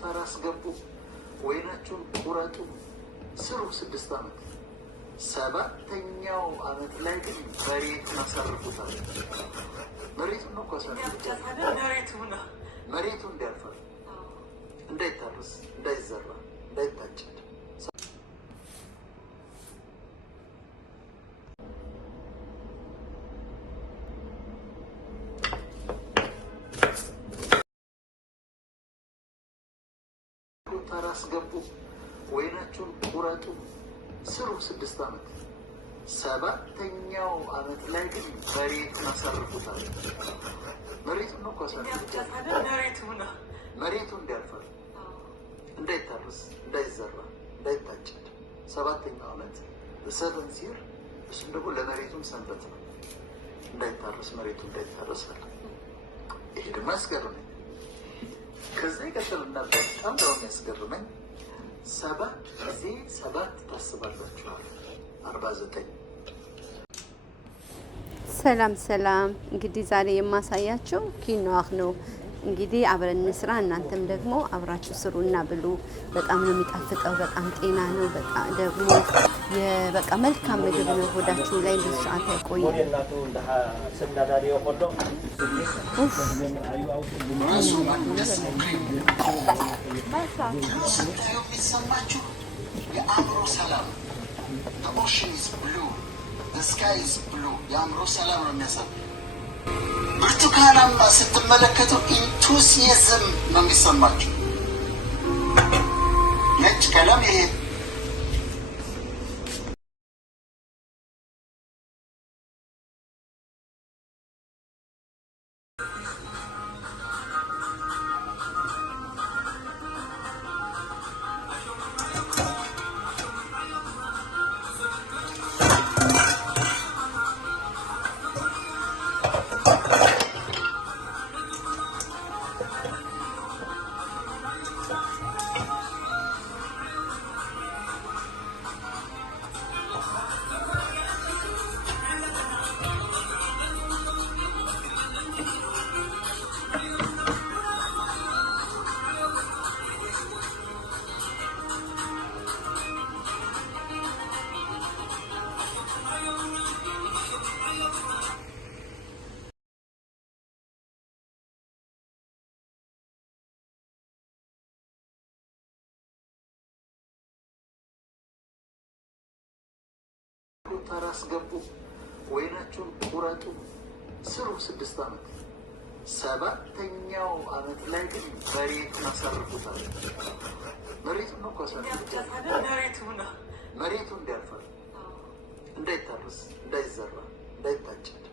ታራስገቡ ወይናችሁን ቁረጡ ስሩ 6 ዓመት 7ኛው ዓመት ላይ ግን መሬቱን አሳርፉታል። መሬቱን ነው መሬቱ እንዲያልፋል እንዳይታረስ እንዳይዘራ እንዳይታጨድ ታራስገቡ ወይናችሁን ቁረጡ ስሩ 6 ዓመት 7ኛው ዓመት ላይ ግን መሬቱን አሳርፉታል። መሬቱን ነው መሬቱ እንዲያልፋል እንዳይታረስ እንዳይዘራ እንዳይታጨድ 7ኛው ዓመት በሰበን ሲር እሱም ደግሞ ለመሬቱም ሰንበት ነው። እንዳይታረስ መሬቱ እንዳይታረስ አለ። ይሄ ደግሞ ያስገርመኝ። ከዛ ይቀጥልና በጣም ደግሞ ያስገርመኝ 7 ጊዜ 7 ታስባላችኋል 49። ሰላም እንግዲህ ዛሬ የማሳያችሁ ኪኖዋህ ነው። እንግዲህ አብረን እንስራ፣ እናንተም ደግሞ አብራችሁ ስሩና ብሉ። በጣም ነው የሚጣፍጠው፣ በጣም ጤና ነው፣ በጣም ደግሞ በቃ መልካም ምግብ ነው። ሆዳችሁ ላይ ብዙ ሰዓት አይቆይም። የአእምሮ ሰላም ስካይ ኢዝ ብሉ የአእምሮ ሰላም ነው የሚያሳብ። ብርቱካናማ ስትመለከቱ ኢንቱሲያዝም ነው የሚሰማችሁ። ነጭ ቀለም ይሄ ታራስገቡ ወይናችሁን ቁረጡ ስሩ 6 ዓመት 7ኛው ዓመት ላይ ግን መሬቱን አሳርፉታል። መሬቱን ነው መሬቱ እንዲያልፋል እንዳይታረስ እንዳይዘራ እንዳይታጨድ